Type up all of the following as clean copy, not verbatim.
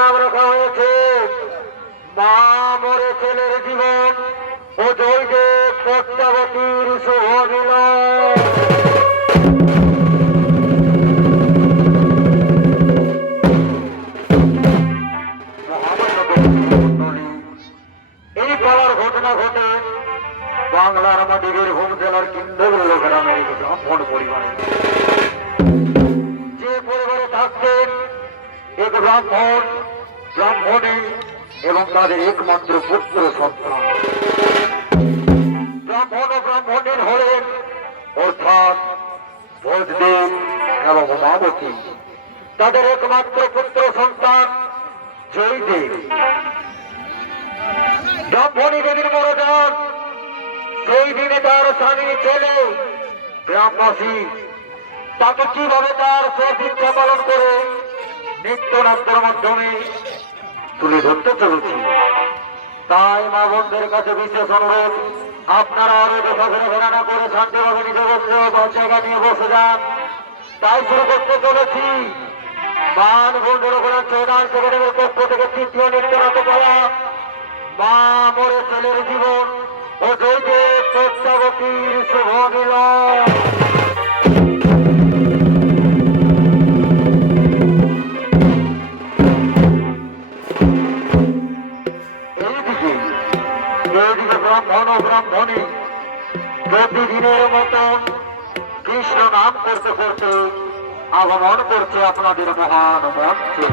নাম রাখা হয়েছে মা মরে ছেলের জীবন ও জয়দেব সত্যাবতীর শুভ মিলন। এই পাড়ার ঘটনা ঘটে বাংলার মাটি বীরভূম জেলার কিন্দরুল গ্রামের এক ব্রাহ্মণ পরিবারে। যে পরিবারে থাকতেন এক ব্রাহ্মণী এবং তাদের একমাত্র পুত্র সন্তান। ব্রাহ্মণ ও ব্রাহ্মণীর হলেন অর্থাৎ ভোজদেব এবং মাবতী। তাদের একমাত্র পুত্র সন্তান জয়দেব। ব্রাহ্মণী যেদিন মারা যান সেই দিনে তার স্বামী ছেলে গ্রামবাসী তাকে কিভাবে তার শিক্ষা পালন করে নৃত্যনাট্যের মাধ্যমে তুলে ধরতে চলেছি। তাই মা বোনদের কাছে বিশেষ অনুরোধ, আপনারা আরো দেখা ঘোরাফেরা না করে শান্তিভাবে নিজে বসে জায়গা নিয়ে বসে যান। তাই শুরু করতে চলেছি মান বন্ধুর ওখানে চৌদান সেক্রেটারির পক্ষ থেকে তৃতীয় নৃত্যনাট্য করা মা মরে ছেলের জীবন ও জয়দেব সত্যাবতীর শুভ মিলন। এইদিকে ব্রাহ্মণ ও ব্রাহ্মণী প্রতিদিনের মতন কৃষ্ণ নাম করতে করতে আগমন করছে আপনাদের মহান মঞ্চে।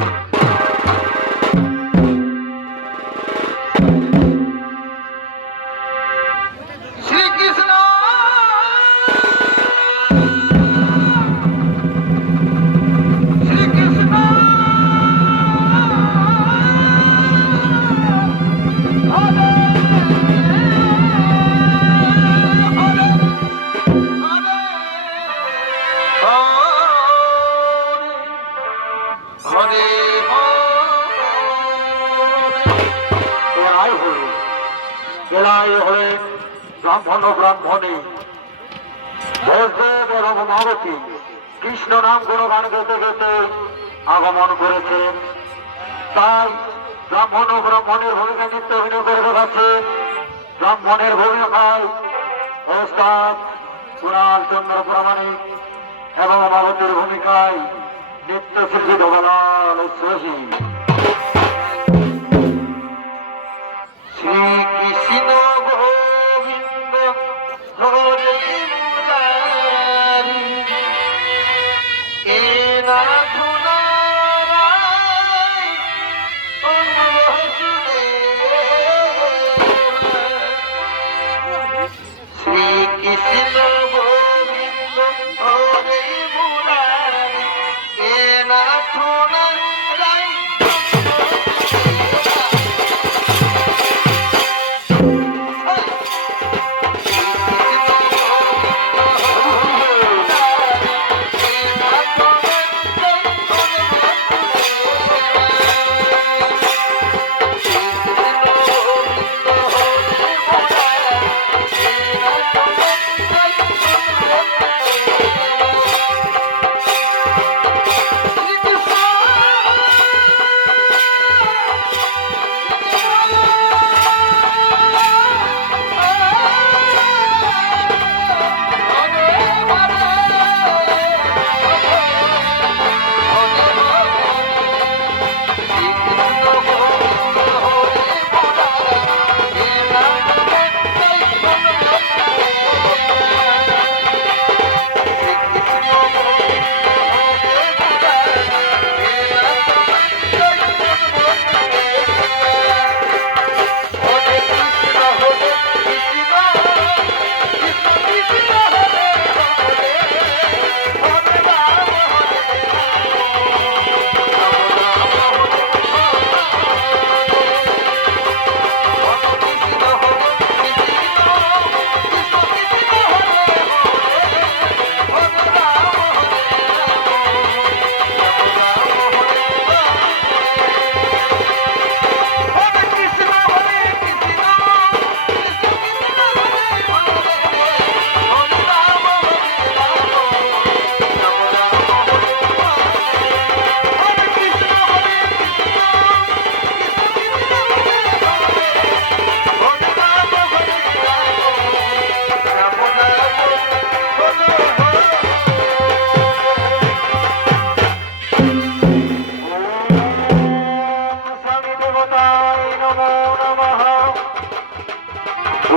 শ্রীকৃষ্ণ শ্রীকৃষ্ণ ব্রাহ্মণ ও ব্রাহ্মণী ভোজদেব এবং মাবতী কৃষ্ণ নাম গুণগান গেতে গেতে আগমন করেছেন। তাই ব্রাহ্মণ ও ব্রাহ্মণের ভূমিকা নৃত্য অভিনয় করে দেখাচ্ছে। ব্রাহ্মণের ভূমিকায় ওস্তাদ কুণাল চন্দ্র প্রামাণিক এবং মাবতীর ভূমিকায় নৃত্যশিল্পী ধবলাল সোহী। শ্রীকৃষ্ণ গোবিন্দ হরে মুরারি এ নাথ নারায়ণ ও বাসুদেব। শ্রীকৃষ্ণ গোবিন্দ হরে মুরারি এ নাথ নারায়ণ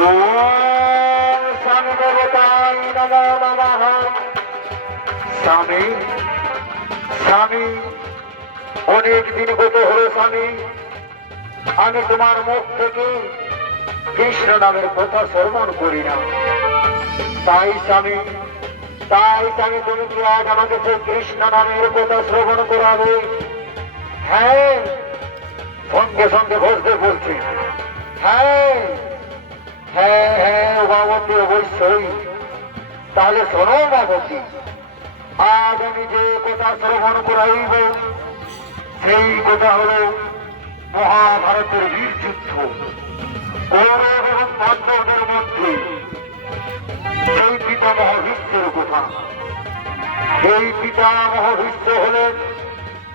ওম স্বামী দেবতায় নমো নমঃ। স্বামী স্বামী, অনেক দিন গত হলো স্বামী, আমি তোমার মুখ থেকে কৃষ্ণ নামের কথা শ্রবণ করি না। তাই স্বামী তুমি কি আজ আমাকে সেই কৃষ্ণ নামের কথা শ্রবণ করাবে? হ্যাঁ, সঙ্গে সঙ্গে বসতে বলছে। হ্যাঁ হ্যাঁ হ্যাঁ উমাবতী, অবশ্যই। তাহলে শোনো উমাবতী, আজ আমি যে কথা শ্রবণ করাইব সেই কথা হল মহাভারতের বীর যুদ্ধ, কৌরব এবং পাণ্ডবদের মধ্যে সেই পিতামহ ভীষ্মের কথা। এই পিতামহ ভীষ্ম হলেন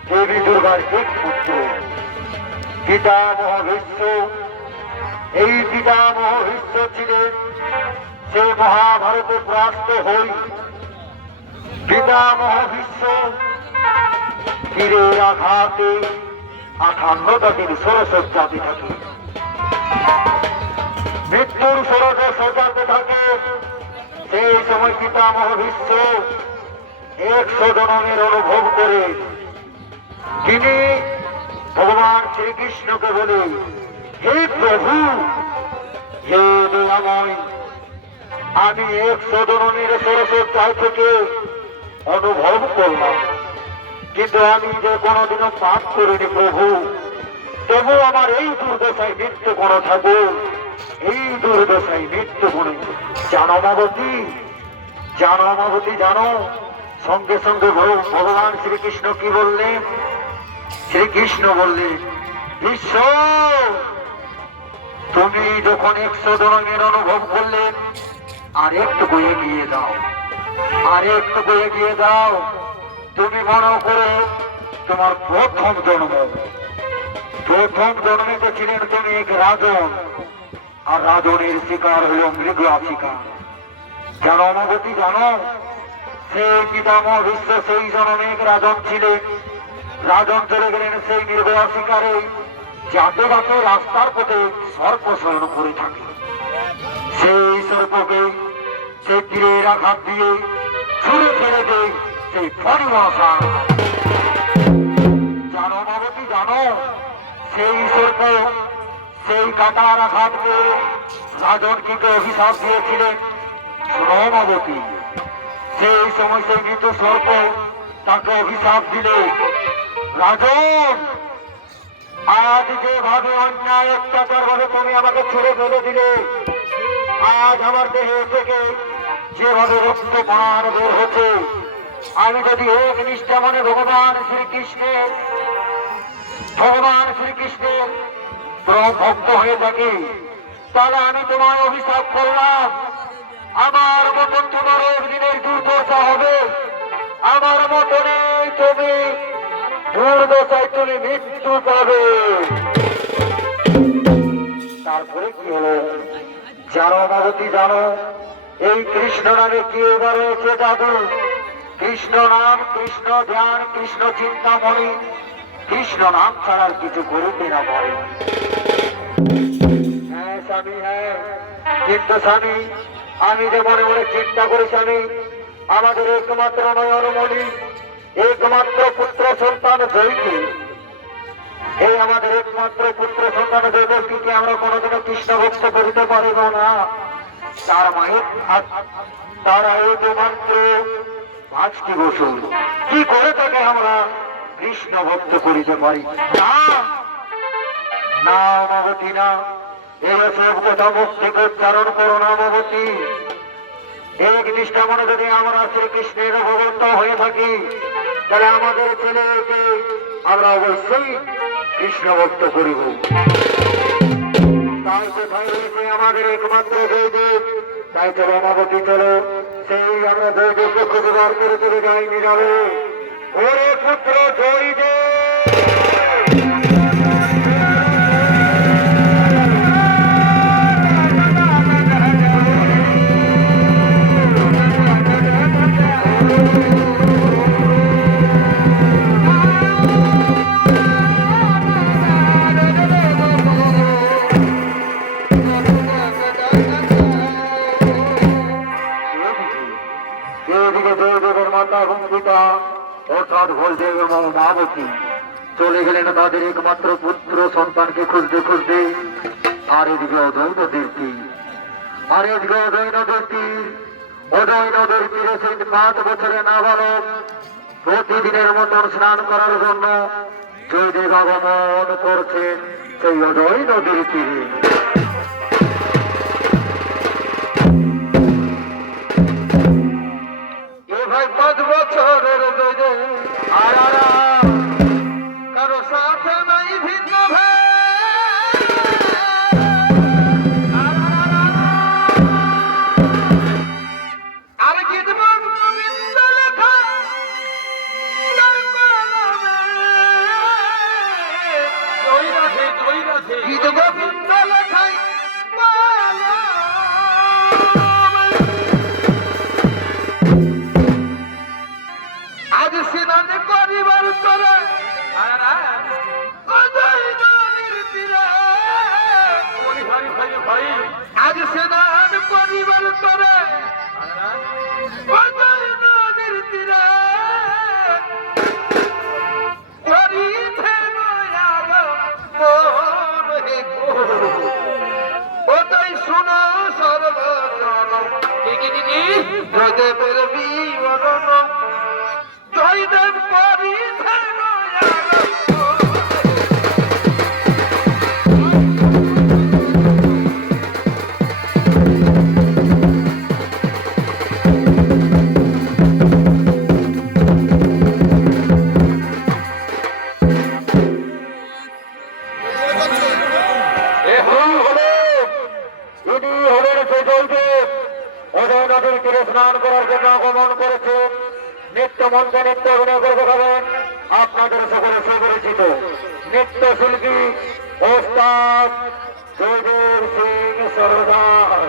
দেবী দুর্গার এক পুত্র। পিতামহ ভীষ্ম, এই পিতামহ ভীষ্ম ছিলেন সে মহাভারতে পরাস্ত হই। পিতামহ ভীষ্ম তীরের আঘাতে 58টা দিন সরসজ্জাতে থাকে, মৃত্যুর সরস সজাতে থাকে। সেই সময় পিতামহ ভীষ্ম 100 জনমের অনুভব করে তিনি ভগবান শ্রীকৃষ্ণকে বলে, হে প্রভু, হে দয়াময়, আমি 100 জনমের সরসজ্জায় থেকে অনুভব করলাম, কিন্তু আমি যে কোনোদিনও পাপ করিনি প্রভু, তবু আমার এই দুর্দশায় মৃত্যু কোনো ঠাকুর, এই দুর্দশায় মৃত্যু কোনো। জানো উমাবতী, জানো উমাবতী, জানো? সঙ্গে সঙ্গে ভগবান শ্রীকৃষ্ণ কি বললেন? শ্রীকৃষ্ণ বললেন, বিশ্ব, তুমি যখন 100 জনমের অনুভব করলেন, আর একটু এগিয়ে দাও, আর একটু এগিয়ে দাও। তুমি মনে করো তোমার প্রথম জন্মে ছিলেন তুমি এক রাজন, আর রাজনের শিকার হল মৃগা শিকার। জানো উমাবতী, জানো? সেই পিতামহ ভীষ্ম সেই জন্মে এক রাজন ছিলেন। রাজন চলে গেলেন সেই মৃগা শিকারে, যাতে যাতে রাস্তার পথে সর্প শয়ন করে থাকে। সেই সর্পকে সেই তীরের আঘাত দিয়ে ছুঁড়ে ফেলে দেয় সেই ফণিমশা। জানো উমাবতী, জানো? সেই সর্প সেই কাটার আঘাত পেয়ে রাজনকে অভিশাপ দিয়েছিলেন। শোনো উমাবতী, সেই সময় সেই মৃত সর্প তাকে অভিশাপ দিলে, রাজন, আজ যেভাবে অন্যায় অত্যাচার ভাবে তুমি আমাকে ছুড়ে ফেলে দিলে, আজ আমার দেহে থেকে যেভাবে রক্ত প্রাণ বের হচ্ছে, আমি যদি এক নিষ্ঠা মনে ভগবান শ্রীকৃষ্ণের ভক্ত হয়ে থাকি, তাহলে আমি তোমায় অভিশাপ করলাম, আমার মতন তোমার একদিনের দুর্দশা হবে, আমার মতনই তুমি দুর্দশায় তুমি মৃত্যু পাবে। তারপরে কি হলো জানো উমাবতী, জানো? এই কৃষ্ণ নামে কি এবার রয়েছে জাদু। কৃষ্ণ নাম, কৃষ্ণ ধ্যান, কৃষ্ণ চিন্তামণি, কৃষ্ণ নাম ছাড়ার কিছু করতে না পারে। হ্যাঁ স্বামী, হ্যাঁ, কিন্তু স্বামী আমি যে মনে মনে চিন্তা করি স্বামী, আমাদের একমাত্র নয়নমণি, একমাত্র পুত্র সন্তান জয়কে, এই আমাদের একমাত্র পুত্র সন্তান জয়কে আমরা কোনোদিনও কৃষ্ণ ভক্ত করিতে পারিব না। তার মায়ের তারা একমাত্র 5টি বছর কি করে তাকে আমরা কৃষ্ণ ভক্ত করিতে পারি না। না উমাবতী, না, এইসব কথা মুখ থেকে উচ্চারণ করো না উমাবতী। এক নিষ্ঠা মনে যদি আমরা শ্রীকৃষ্ণের ভক্ত হয়ে থাকি, তাহলে আমাদের ছেলেকে আমরা অবশ্যই কৃষ্ণ ভক্ত করিব। তাই কোথায় রয়েছে আমাদের একমাত্র জয়দেব। তাই চলো উমাবতী, চলো সেই আমরা জয়দেবকে খুঁজে বার করে চলে যাই নীরবে। ওরে পুত্র জয়দেব, মাবতী চলে গেলেন তাদের একমাত্র পুত্র সন্তানকে খুঁজতে খুঁজতে। আর এদিকে অজয় নদীর তীর, আর এদিকে অজয় নদীর তীর, অজয় নদীর তীরে সেই 5 বছরের নাবালক প্রতিদিনের মতন স্নান করার জন্য জয়দেব আগমন করছেন সেই অজয় নদীর তীরে। এ ভাই 5 বছরের জয়দেব আর কারো সাথে নাই ভিন্ন ভাই। আর গীতবন্ধ বিন্দ লেখা গীতগোবিন্দ লেখাই আজ স্নান করিবার তরে আজ স্নান করিবার তরে নদীর তীরে ওটাই শুনো সর্বজন জয়দেবের বিবরণ জয়দেব পরিধান স্নান করার জন্য আগমন করেছে। নৃত্য মঞ্চে নৃত্য অভিনয় করে দেখাবেন আপনাদের সকলে সুপরিচিত নৃত্যশিল্পী ওস্তাদ জয়দেব সিং সরদার।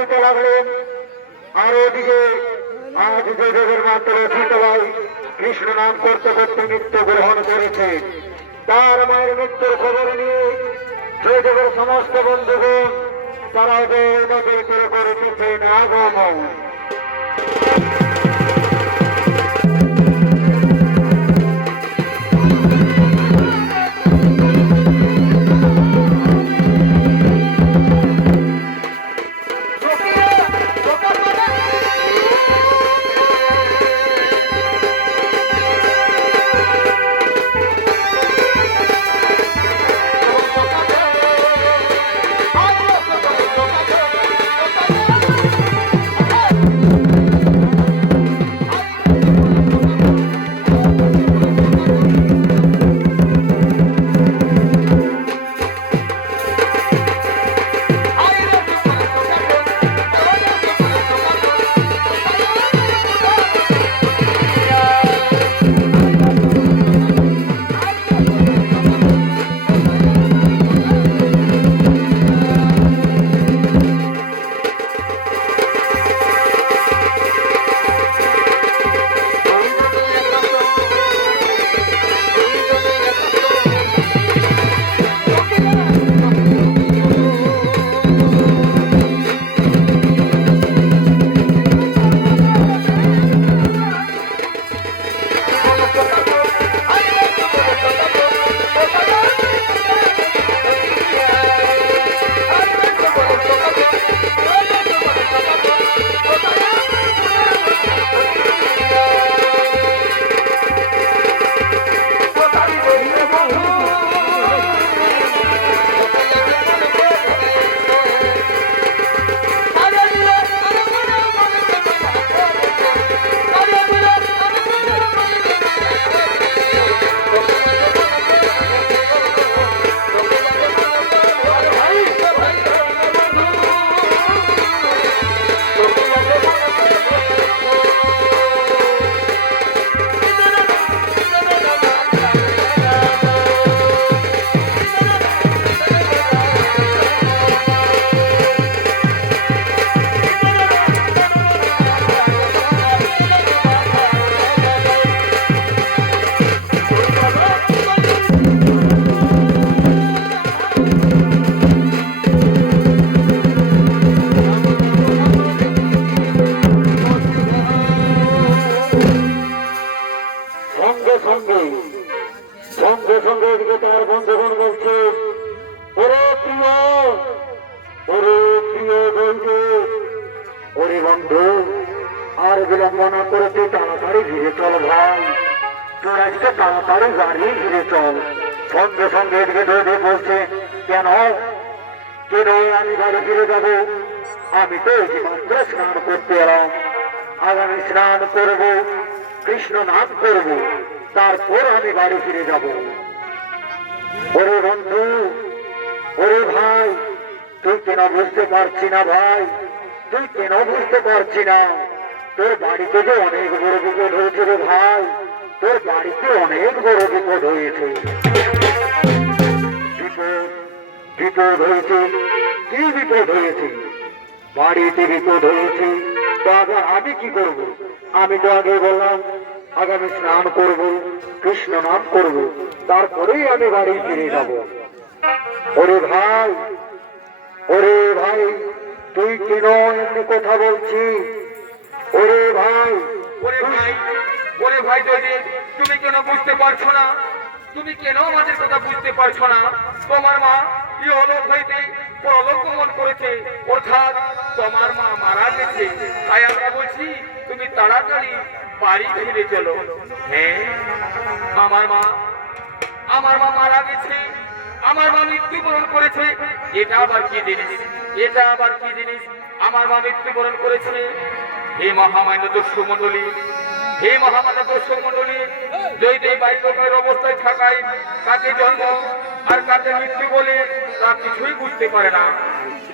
করিতে লাগলেন। আর ওদিকে আজ জয়দেবের মাত্র শীতলায় কৃষ্ণ নাম করতে করতে মৃত্যু গ্রহণ করেছে। তার মায়ের মৃত্যুর খবর নিয়ে জয়দেবের সমস্ত বন্ধুগণ তারা নজর করে করিতেছেন আগমন। সঙ্গে সঙ্গে এদিকে তার বন্ধুগণ বলছে, ওরে প্রিয় বন্ধু, ওরে বন্ধু, আর বিলম্ব না করে তুই তাড়াতাড়ি ঘিরে চল ভাই, তোর আজকে তাড়াতাড়ি গাড়ি ঘিরে চল। সঙ্গে সঙ্গে এদিকে ধরে বলছে, কেন আমি বাড়ি ফিরে যাবো? আমি তো মাত্র স্নান করতে এলাম, আগামী স্নান করব, কৃষ্ণ নাম করব, তারপর আমি বাড়ি ফিরে যাব। ওরে বন্ধু, ওরে ভাই, তুই কেন বুঝতে পারছি না ভাই, তুই কেন বুঝতে পারছি না? তোর বাড়িতে যে অনেক বড় বিপদ হয়েছে রে ভাই, তোর বাড়িতে অনেক বড় বিপদ হয়েছে। বিপদ হয়েছে? কি বিপদ হয়েছে? বাড়িতে বিপদ হয়েছে। তো আমি কি করব? আমি তো আগে বললাম আগামী স্নান করব, কৃষ্ণ নাম করব, তারপরেই আমি বাড়ি ফিরে যাব। ওরে ভাই, তুই কেন এমনি কথা বলছিস? ওরে ভাই, তুমি কেন বুঝতে পারছো না? তুমি কেন আমাদের কথা বুঝতে পারছো না? তোমার মা ইহলোক হইতে পরলোক গমন করেছে, অর্থাৎ তোমার মা মারা গেছে। তাই আমরা বলছি তুমি তাড়াতাড়ি বাড়ি ফিরে চলো। হ্যাঁ, আমার মা মারা গেছে, আমার মা মৃত্যুবরণ করেছে। এটা আবার কি জিনিস? আমার মা মৃত্যুবরণ করেছে। হে মহামান্য দর্শক মন্ডলী, জয়দেব বাল্যকালের অবস্থায় থাকায় কাকে জন্ম আর কাকে মৃত্যু বলে তা কিছুই বুঝতে পারে না।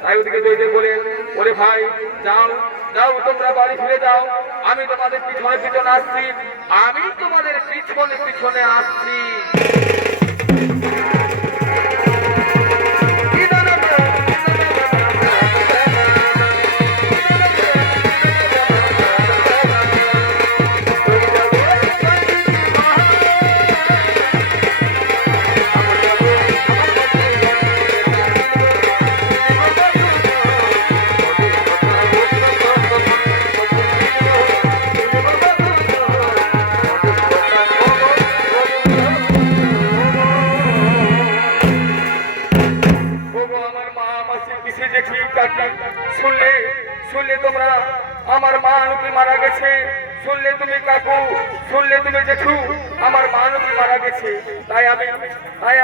তাই ওদিকে জয়দেব বলেন, ওরে ভাই, যাও তোমরা বাড়ি ফিরে যাও, আমি তোমাদের পিছনে আসছি। পিসি জেঠি কাকি শুনলে শুনলে তোমরা আমার মা নাকি মারা গেছে, শুনলে তুমি কাকু, শুনলে তুমি জেঠু আমার মা নাকি মারা গেছে। তাই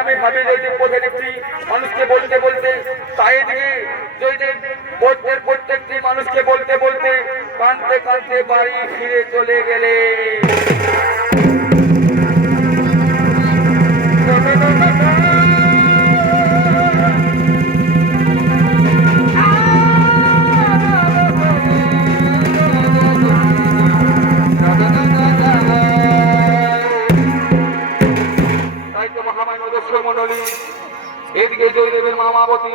আমি ভাবি যদি প্রধান একটি মানুষকে বলতে বলতে তাই দিয়ে যদি প্রত্যেকটি মানুষকে বলতে বলতে কাঁদতে কাঁদতে বাড়ি ফিরে চলে গেলে। এদিকে জয়দেবের মামাবতী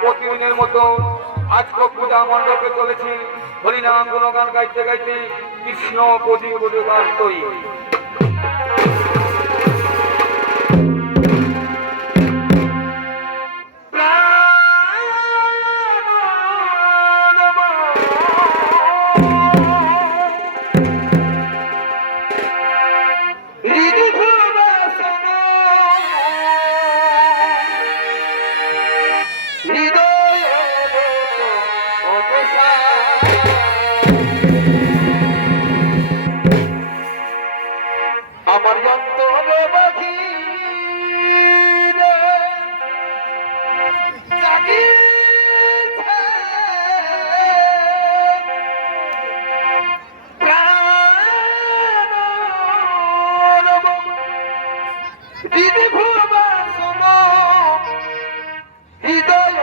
প্রতিদিনের মতো আজকে পূজা মণ্ডপে চলেছে হরিনাম গুণগান গাইতে গাইতে কৃষ্ণ প্রতি বাস্তই। আমার যন্ত্র বাকি দিদি ভুবা শোনো হৃদয়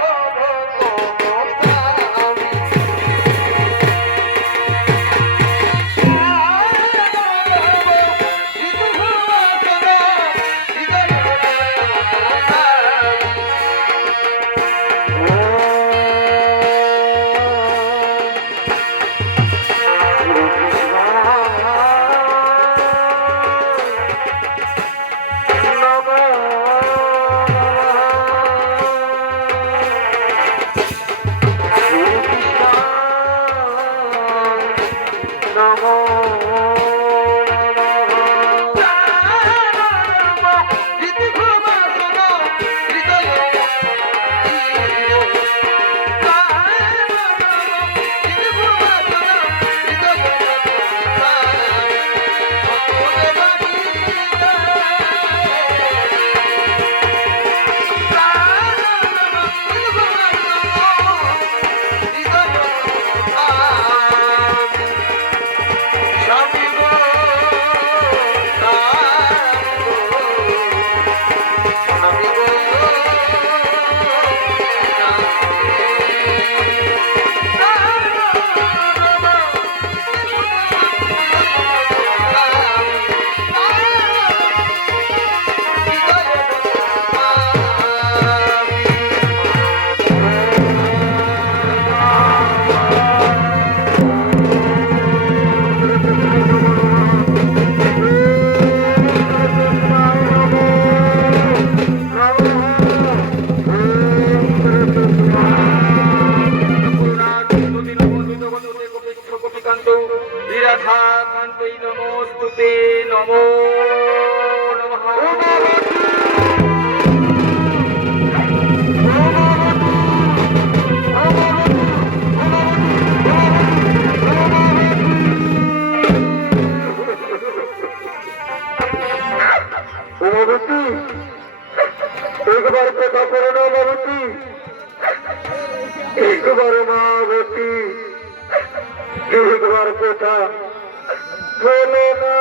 নমস্তুতে নমো নমঃ। उमावती एक बार कथा करो ना उमावती, एक बार उमावती एक बार कथा बोलो ना।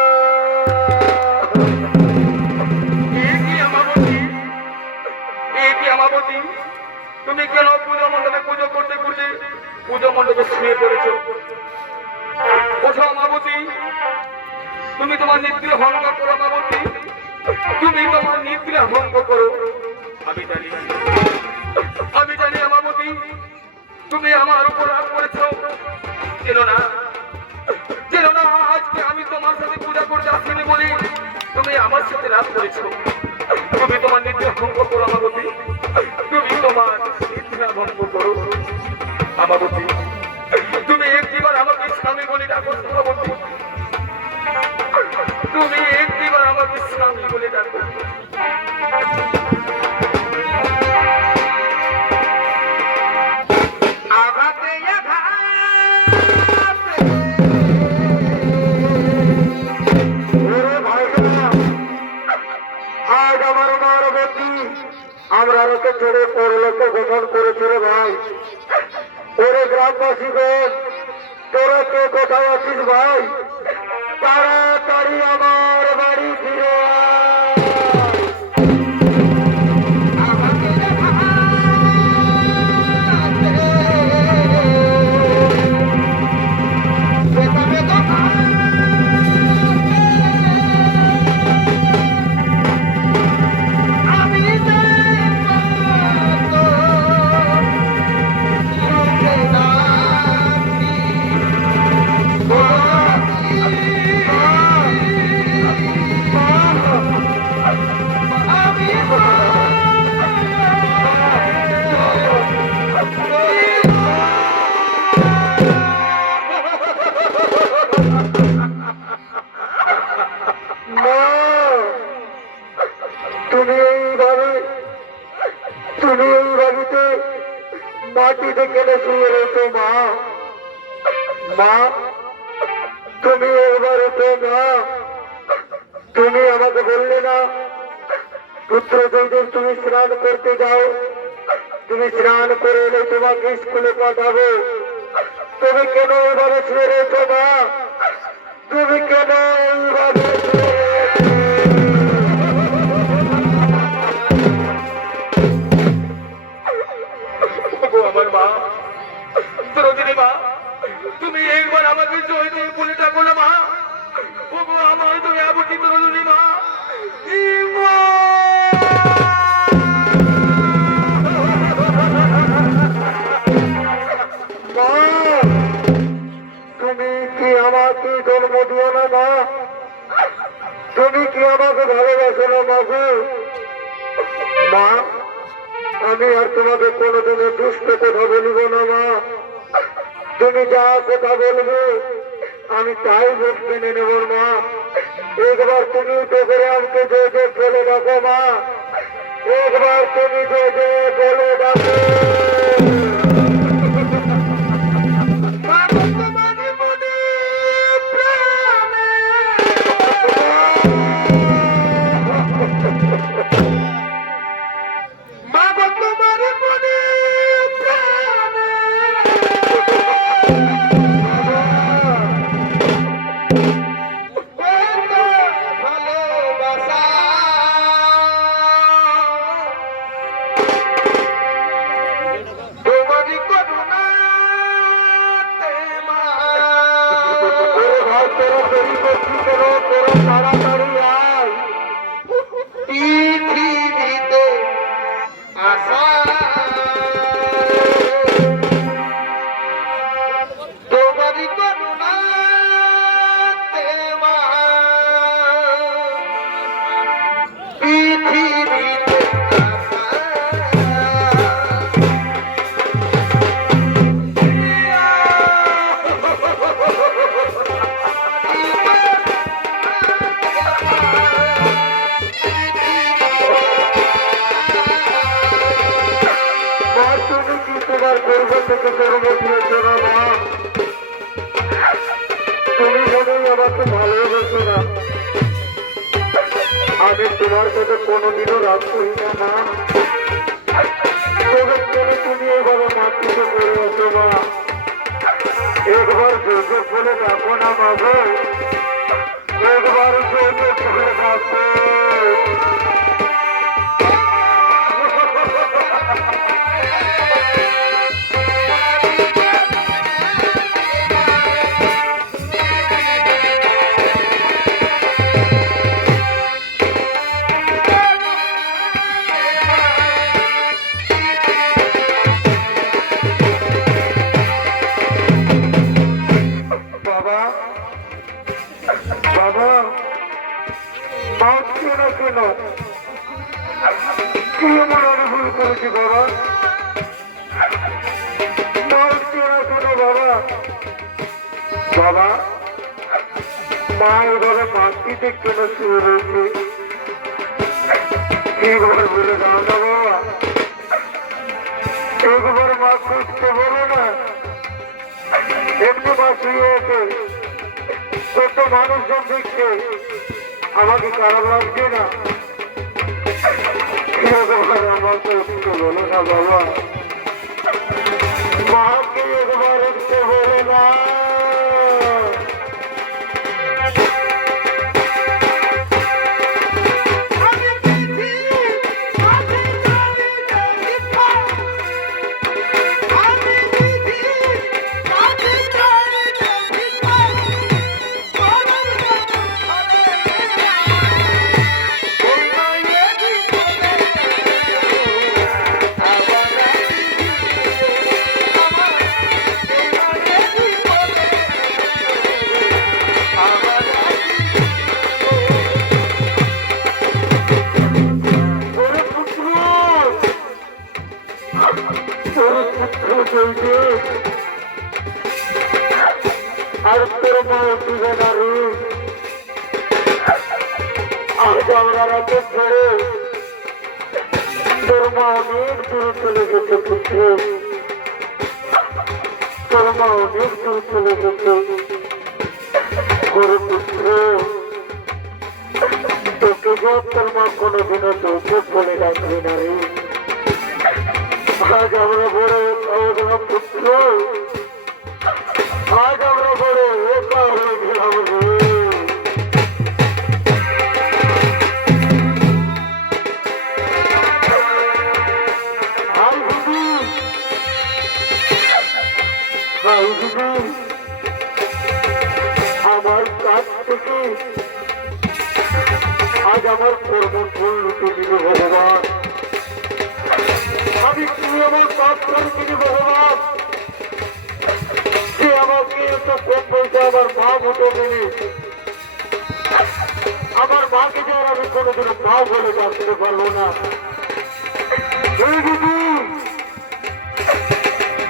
আমাবতী তুমি কেন পুজো মণ্ডপে পুজো করতে করতে পুজো মণ্ডপে শুয়ে পড়েছো? কোথাও আমাবতী তুমি তোমার নিদ্রা ভঙ্গ করো আমাবতী, তুমি তোমার নিদ্রা ভঙ্গ করো। আমি জানি আমাবতী তুমি আমার উপর রাগ করেছো। চেনো না আজকে আমি তোমার সাথে পূজা করতে আসিনি বলি তুমি আমার সাথে রাগ করেছো। তুমি তোমার নিদ্রা ভঙ্গ করো আমাবতী, তুমি তোমার নিদ্রা ভঙ্গ করো আমাবতী। তুমি একটিবার আমাকে স্বামী বলে ডাকো আমাবতী, তুমি একটিবার আমাকে স্বামী বলে ডাকো। ছেড়ে পরলোকে গমন করেছে রে ভাই। ওরে গ্রামবাসীগণ, তোরা কে কোথায় আছিস ভাই? তাড়াতাড়ি আমার বাড়ি ফিরে আয়। মা, তুমি এই বাড়িতে মাটিতে কেটে শুয়ে রয়েছো মা। মা, তুমি এই বাড়িতে মা, তুমি আমাকে বললে না পুত্র জয়দেব তুমি স্নান করতে যাও, তুমি স্নান করে এলে তোমাকে স্কুলে পাঠাবো। তুমি কেন এইভাবে শুয়ে রয়েছো মা? তুমি কেন এইভাবে শুয়ে রয়েছো? ওগো আমার মা, সরোজিনী মা, তুমি একবার আমাকে জয়দেব বলে থাকো না মা। ওগো আমার দয়াবতী সরোজিনী মা। মা, তুমি কি আমাকে জন্ম দিও না মা? তুমি কি আমাকে ভালোবাসো না মা গো? মা, আমি আর তোমাকে কোনোদিনও দুষ্ট কথা বলিব না মা। তুমি যা কথা বলবে আমি তাই ভোট মেনে নেব মা। একবার তুমি তো করে আমাকে জয় বলে ডাকো মা। একবার তুমি জয় বলে ডাকো। তাড়াতাড়ি আয়। পৃথিবীতে আসা তোমারই করুণাতে মা, পৃথিবীতে মা, তুমি কি তোমার গর্ভ থেকে জন্ম দিয়েছো না মা? তুমি মনেই আমাকে ভালোবেসো না। আমি তোমার সাথে কোনোদিনও রাগ করি না মা। তবে কেন তুমি এভাবে মাতৃকে করে আসো মা? একবার জোসেফ বলে ডাকো না মা গো। একবার জোসেফ বলে ডাকো। বাবা, বাবা, মারছি না কেন? কি এমন আমি ভুল করেছি বাবা? মারছি না কেন বাবা? বাবা, মা এভাবে মাটিতে কেন শুয়ে রয়েছে? এইভাবে বলে দাও না বাবা। একবার মা খুঁজতে বলো না। এমনি মা শুয়ে আছে, কত মানুষজন দেখছে, আমাকে খারাপ লাগছে না? একবার আমাকে একটু বলো না বাবা, মাকে একবার একটু বলো না। আর তোর মা উঠিবে না রে, আজ আমরা রাতে ছেড়ে তোর মা অনেক দূরে চলে গেছে পুত্র, তোর মা অনেক দূরে চলে গেছে। গরু পুত্র, তোকে যে তোর মা কোনোদিনও তোকে বলে রাখবে না রে। আজ আমরা বড় পুত্র, আজ আমরা বড় একা হয়ে গেলাম রে। আমার কাছ থেকে আজ আমার কর্মফল লুটে দিল ভগবান। আমি কি আমার কাজ করে দিলি ভগবান, যে আমাকে এত কম পয়সা আমার মা মতো দিলি। আমার মাকে যে আমি কোনোদিন মা বলে ডাকতে পারবো না।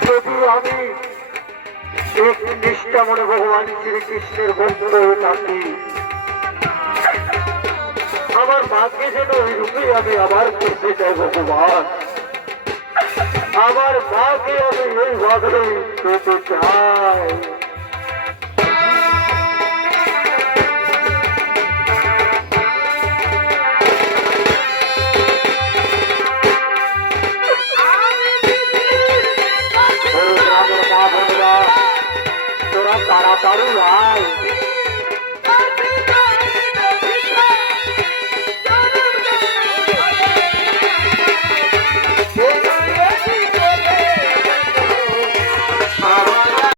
যদি আমি এক নিষ্ঠা মনে ভগবান শ্রীকৃষ্ণের বন্ধু হয়ে থাকি, আমার মাকে যেন ওই রূপে আমি আবার করতে চাই ভগবান। আমার মাকে আমি এইভাবে পেতে চাই। তোরা তাড়াতাড়ি আয়।